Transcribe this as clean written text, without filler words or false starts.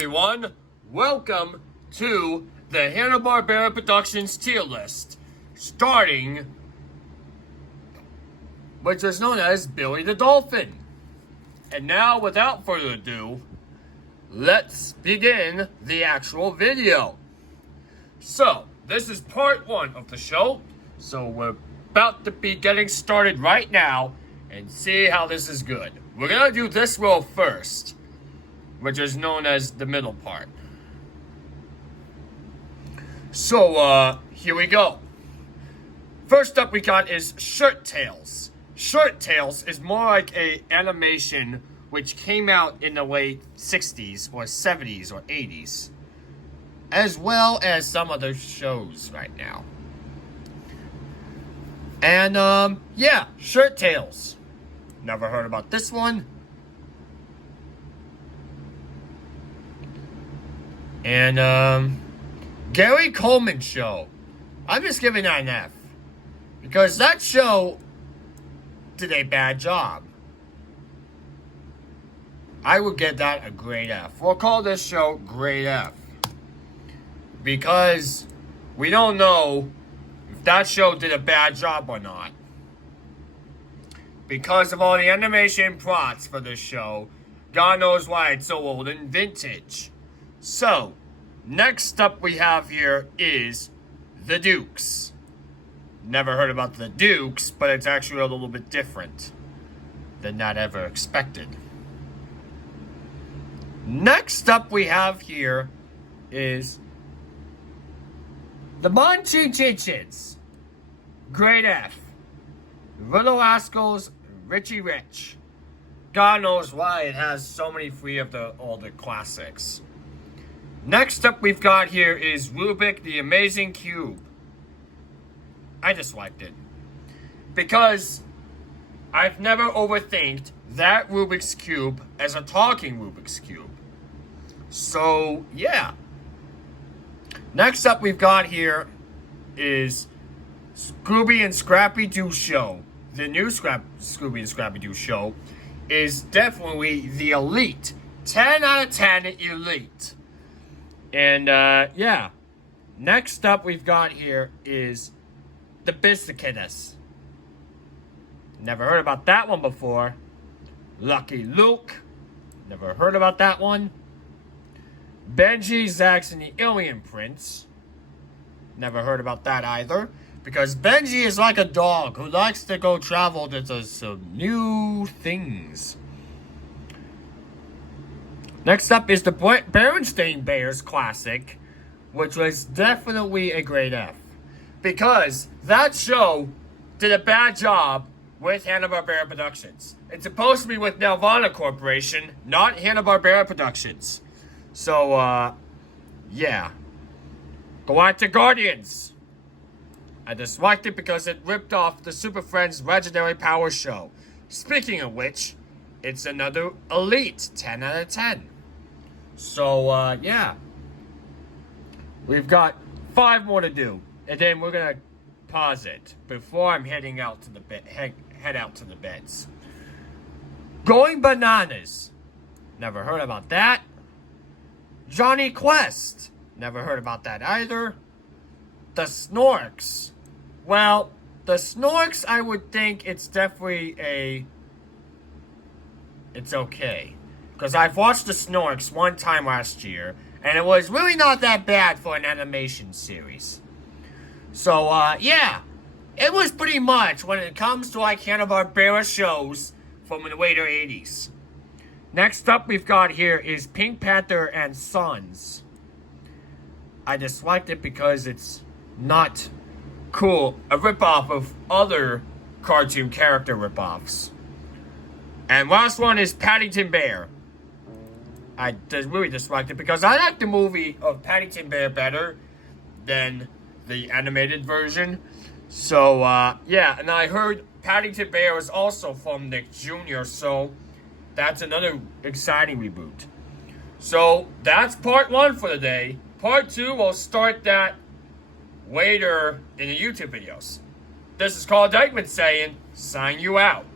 everyone. Welcome to the Hanna-Barbera Productions tier list, starting, which is known as Billy the Dolphin. And now, without further ado, let's begin the actual video. So, this is part 1 of the show, so we're about to be getting started right now and see how this is good. We're gonna do this row first, which is known as the middle part. So, here we go. First up we got is Shirt Tales. Shirt Tales is more like a animation which came out in the late 60s or 70s or 80s, as well as some other shows right now. And, yeah, Shirt Tales. Never heard about this one. And, Gary Coleman Show. I'm just giving that an F, because that show did a bad job. I would get that a grade F. We'll call this show grade F, because we don't know if that show did a bad job or not, because of all the animation plots for this show. God knows why it's so old and vintage. So, next up we have here is The Dukes. Never heard about The Dukes, but it's actually a little bit different than that ever expected. Next up we have here is The Monchhichins. Grade F. Little Rascals, Richie Rich. God knows why it has so many free of all the classics. Next up we've got here is Rubik the Amazing Cube. I just liked it, because I've never overthinked that Rubik's Cube as a talking Rubik's Cube. So, yeah. Next up we've got here is Scooby and Scrappy-Doo Show. The new Scooby and Scrappy-Doo Show is definitely the elite. 10 out of 10 elite. And, yeah. Next up we've got here is The Biscuitus. Never heard about that one before. Lucky Luke. Never heard about that one. Benji, Zax, and the Alien Prince. Never heard about that either, because Benji is like a dog who likes to go travel to some new things. Next up is the Berenstain Bears classic, which was definitely a grade F, because that show did a bad job with Hanna-Barbera Productions. It's supposed to be with Nelvana Corporation, not Hanna-Barbera Productions. So, yeah. Galactic Guardians. I disliked it because it ripped off the Super Friends Legendary Power Show. Speaking of which, it's another elite 10 out of 10. So, yeah. We've got 5 more to do, and then we're gonna pause it before I'm heading out to the head out to the beds. Going Bananas. Never heard about that. Johnny Quest. Never heard about that either. The Snorks. Well, the Snorks, I would think it's definitely it's okay, because I've watched the Snorks one time last year, and it was really not that bad for an animation series. So, yeah. It was pretty much when it comes to like Hanna-Barbera shows from the later 80s. Next up we've got here is Pink Panther and Sons. I disliked it because it's not cool. A ripoff of other cartoon character ripoffs. And last one is Paddington Bear. I really disliked it because I like the movie of Paddington Bear better than the animated version. So, yeah, and I heard Paddington Bear is also from Nick Jr., so that's another exciting reboot. So, that's part 1 for the day. Part 2, we'll start that later in the YouTube videos. This is Carl Dykeman saying, sign you out.